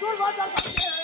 Դուրված ալքանքերը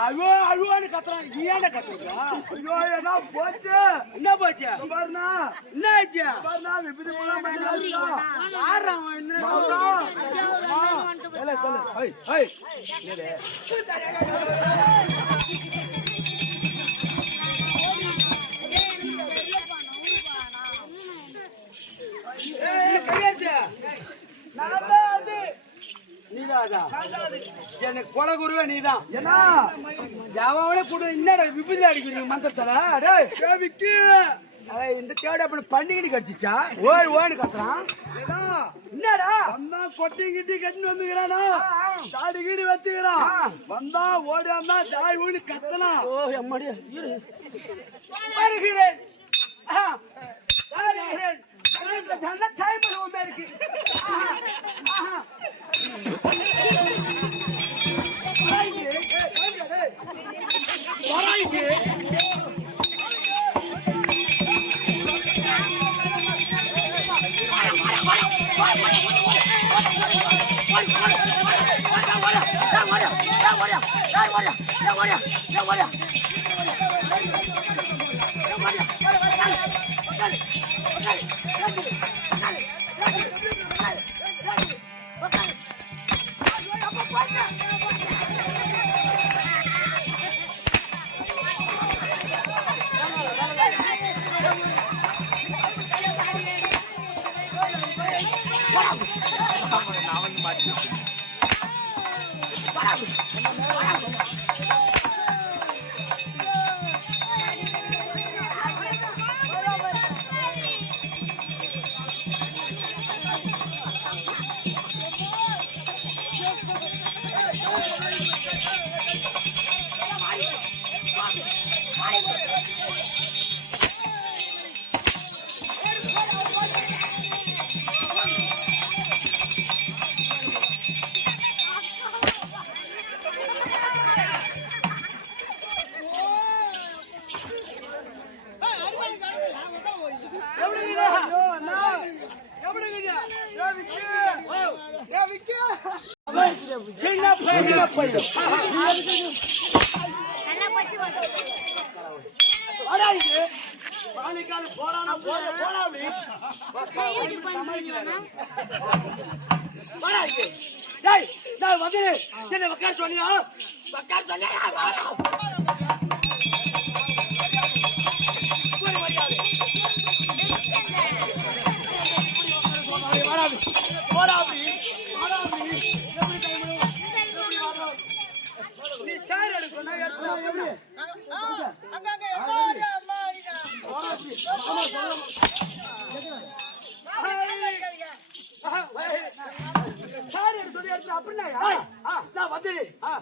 ஐயோ அழுவான்னு கத்துறான் நீ ஏன்டா கத்துறா ஐயோ என்ன போச்சு. என்ன போச்சு? பாருண்ணா. என்ன ஆச்சு? பாருண்ணா விபதி போலாம் பண்ணிடலாம் யாரா அவன் என்ன சொல்லு சொல்லு ஹை ஹை. நான் அதா. எனக்கு கொலை குருவே நீதான். என்ன? எவனே கூட என்னடா விபதி அடிக்கிறீங்க மந்தத்துல? ஏய், இந்த தேட அப்படி பண்டிகை கடிச்சிச்சா? ஓய் ஓய்னு கத்துறான். என்ன என்னடா? வந்தா கொட்டி கிட்டி கட்டின்னு வந்துக்கிறானா. தாடி கீடி வச்சுக்கிறான். வந்தா ஓடியாந்தா தாய் ஊனி கத்தனா. ஓ எம்மாடி இரு. வருகிறேன். வருகிறேன். இந்த ஜன்ன தாய்மொழி உண்மை இருக்கு. ஆஹா, ஆஹா. பையன் பையன் போற போடா அப்படி. டேய், நான் வந்து என்னை உட்கார சொன்னியா? உட்கார சொன்னியா? வாடா. போடு மரியாதை.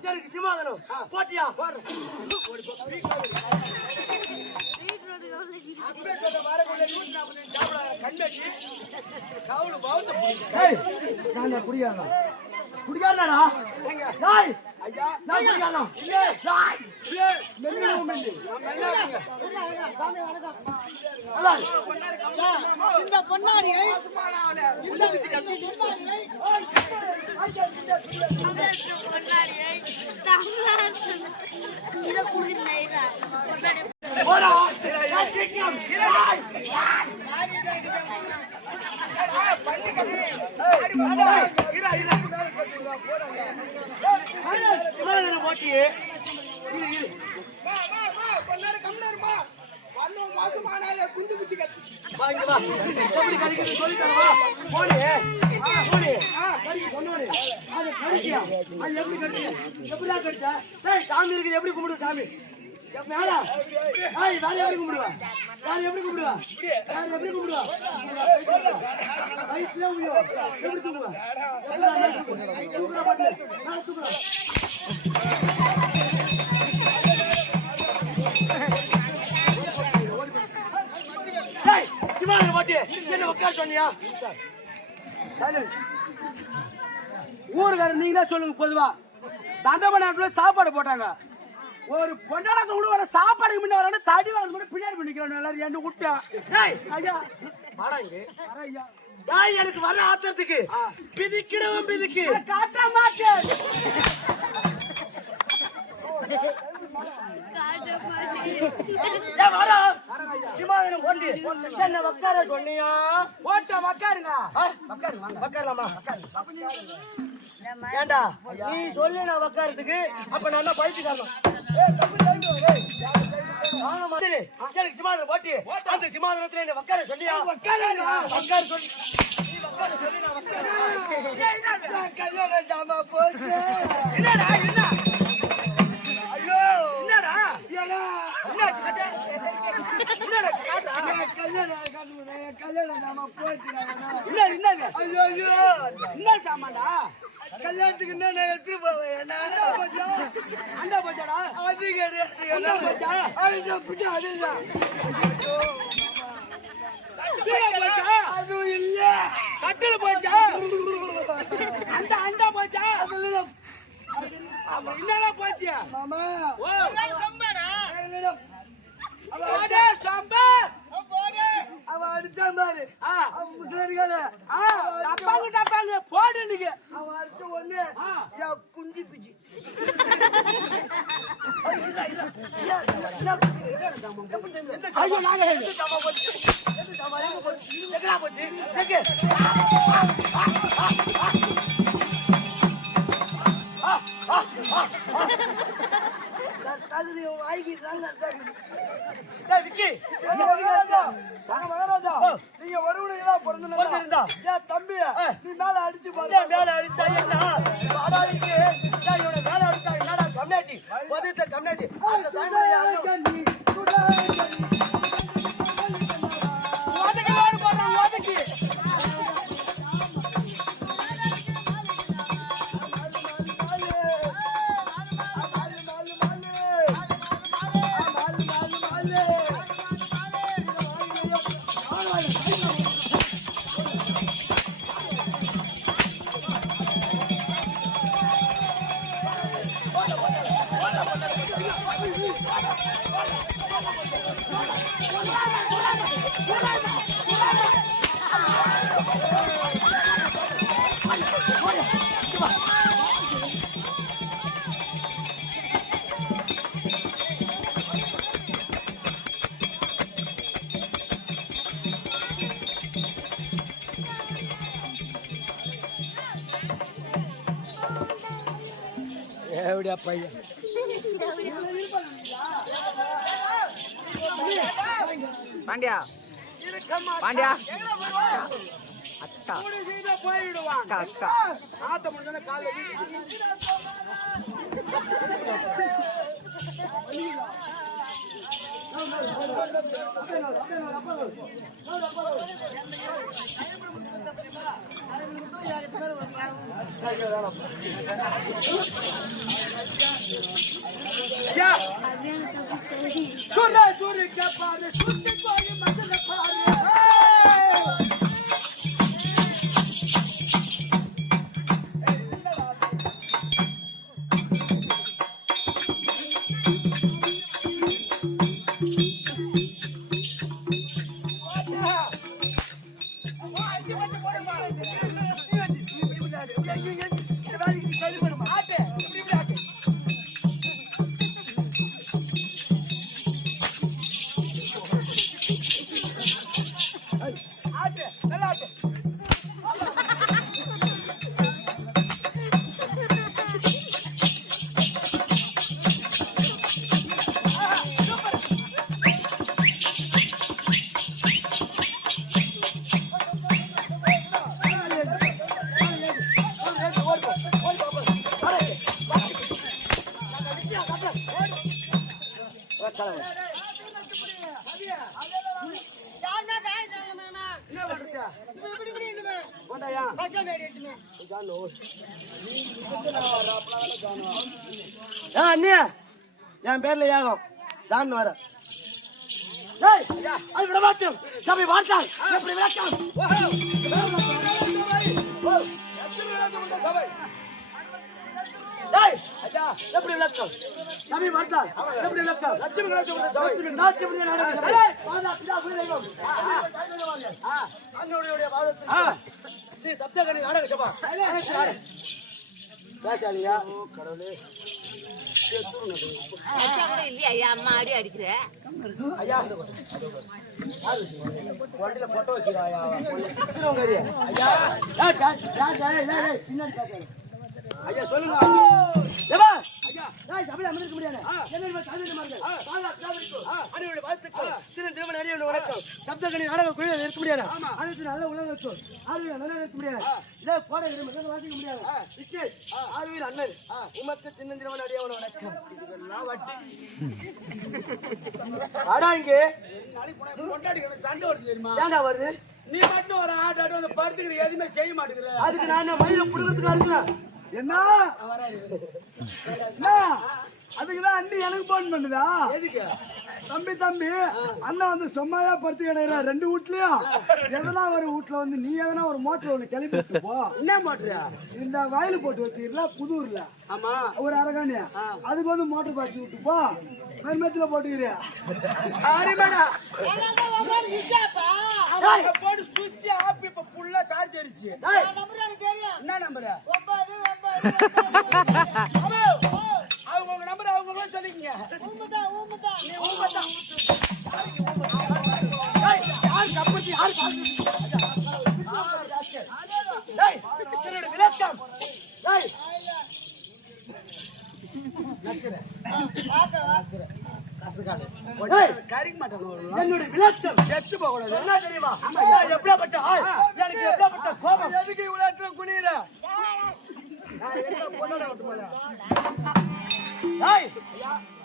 எனக்கு சிமாதனம் போட்டியா போடுறேன் அப்பே சொல்ற இந்த பொன்னாடியை இந்த பொன்னாடியை போடா நான் சீக்கிரம் டேய் போட்டி வா இங்க வா எப்படி கடிக்கிறது சொல்லி தரவா போடி ஆ கடிக்க சொன்னாரு அது கடிக்கியா அது எப்படி கடிக்க எப்படிடா கடிச்ச சாமி இருக்குது எப்படி கும்பிடு சாமி எப்ப மேல. ஏய் வேற எப்படி கும்பிடுவா? வேற எப்படி கும்பிடுவா? வேற எப்படி கும்பிடுவா? எப்படி தூக்குற நான் தூக்குறேன் டேய் பாட்டி என்ன உட்கார சொன்னியா? ஊருக்காரர் நீங்களே சொல்லுங்க பொதுவா. தண்டம நாட்டுல சாப்பாடு போட்டாங்க. ஒரு பொண்டாடத்தை கூட வர சாப்பாடுக்கு முன்ன வர தடி வாங்க கூட பின்னாடி பண்ணிக்கிறோம் எல்லாரும் என்ன விட்டா டேய் ஐயா. வாடா இங்க. வர ஐயா. டேய் எனக்கு வர ஆத்திரத்துக்கு. பிதிக்கிடவும் பிதிக்கு. நான் காட்ட மாட்டேன். சிமாதனம் போட்டி என்ன சொன்னியா? உக்காருங்க. உட்காரலாமா ஏண்டா நீ சொல்லி நான் உட்காரத்துக்கு அப்ப நான் என்ன எனக்கு சிமாதனம் போட்டி. அந்த சிமாதனத்துல என்ன உட்கார சொன்னியா? உட்கார சொல்லி நீ உட்கார சொல்லி நான் உட்கார கல்யாணம் ஜாமா போச்சு என்னடா என்ன ஐயோ என்னடா ஏன்னா என்னாச்சு கட்ட என்னடா காட்டா நான் கல்யாணம் கல்யாணம் கல்யாணம் ஜாமா போச்சு என்ன என்னங்க ஐயோ ஐயோ என்ன சாமான்டா கல்யாணத்துக்கு என்ன எடுத்து எடுத்துட்டு போவேன் என்ன அண்டா போச்சாடா அது கிடையாது அண்டா போச்சா ஐயோ பிடி அதுதான் அதுவும் இல்ல கட்டில போச்சா அந்த அண்டா போச்சா என்னதான் என்னடா போச்சு மாமா ஓ அவன் அடிச்சான் பாரு ஆ. அவன் முஸ்லிம்கார டப்பாங்க டப்பாங்க போடு நீங்க அவன் அடிச்ச ஒண்ணு என் குஞ்சு பிச்சு. ஐயோ நாங்க போச்சு? தகுதி வாங்கி தான் விக்கி. மகாராஜா. நீங்க ஒருவனுக்குதான் பிறந்தா பிறந்திருந்தா. ஏன் தம்பி நீ மேல அடிச்சு பாரு. மேல அடிச்சா என்ன? மேல அடிச்சா என்னடா கம்னாட்டி பதித்த கம்னாட்டி எப்படியா பையன். பாண்டியா. பாண்டியா. அக்கா. கூடி அக்கா அக்கா. ஆத்த முடிஞ்சா கால வீட்டுக்கு சுர சுருக்க பாரு சுத்தி போய் மசல பாரு ஆ, என் பேர்ல ஏகம். தான் வர. அது விட சபை வார்த்தால் எப்படி விளக்கம்? எப்படி விளக்கம்? சபை வார்த்தால் எப்படி விளக்கம்? லட்சுமி லட்சுமி லட்சுமி பிதா ஸ்ரீ சப்தகணி நாடக சபா பேசாலியா கடவுளே இல்லையா அம்மா அடி அடிக்கிற ஐயா வண்டியில போட்டோ வச்சுக்காயா ஐயா. ஐயா சொல்லுங்க ஏப்பா, ஐயா, ஏய், தமிழ் அமர்ந்திருக்க முடியாது. சப்தகணி நாடக குழுவில் இருக்க முடியாது. அனைத்து நல்ல உலகத்தோர். ஆறுவீர் அண்ணன் இருக்க முடியாது. இதே விடும், மிகவும் வாசிக்க முடியாது. விக்னேஷ், ஆறுவீர் அண்ணன். உமக்கு சின்னந்திரவன் அடியவன் வணக்கம். இதெல்லாம் வட்டி. வாடா இங்கே சண்டை வருது தெரியுமா ஏன்டா வருது நீ மட்டும் ஒரு ஆட்ட ஆட்டு வந்து படுத்துக்கிற எதுவுமே செய்ய மாட்டேங்கிற அதுக்கு நான் மயில புடுங்கிறதுக்கு என்ன என்ன? அதுக்குதான் அண்ணி எனக்கு போன் பண்ணுதா? எதுக்கு? தம்பி தம்பி அண்ணன் வந்து சும்மாவே படுத்து கிடையாது ரெண்டு வீட்லயும். எதனா ஒரு வீட்ல வந்து நீ எதனா ஒரு மோட்டர் ஒண்ணு கிளப்பி போ. என்ன மாட்டுறியா இந்த வயல் போட்டு வச்சிருல புதூர்ல. ஆமா. ஒரு அரகாணியா அதுக்கு வந்து மோட்டர் பாய்ச்சி விட்டு போ. மெல்மத்துல போட்டுக்கிறியா? போட்டு சுவிட்ச் ஆஃப் இப்ப ஃபுல்லா சார்ஜ் ஆயிருச்சு. என்ன நம்பர் அவங்க சொல்லிக்கங்க நீ யார் யார் டேய் டேய் கறிக்க செத்து போக கூடாது என்ன தெரியுமா ஆள் எனக்கு கோபம் எதுக்கு இவ்வளவு குனியிற நான் என்ன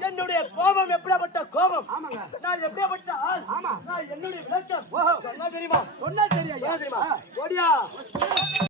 என்னுடைய கோபம் எப்படியாப்பட்ட கோபம்? ஆமாங்க. நான் எப்படியாப்பட்ட ஆள்? ஆமா. நான் என்னுடைய விளக்கம். சொன்னா தெரியுமா? சொன்னா தெரியும்? தெரியுமா ஓடியா.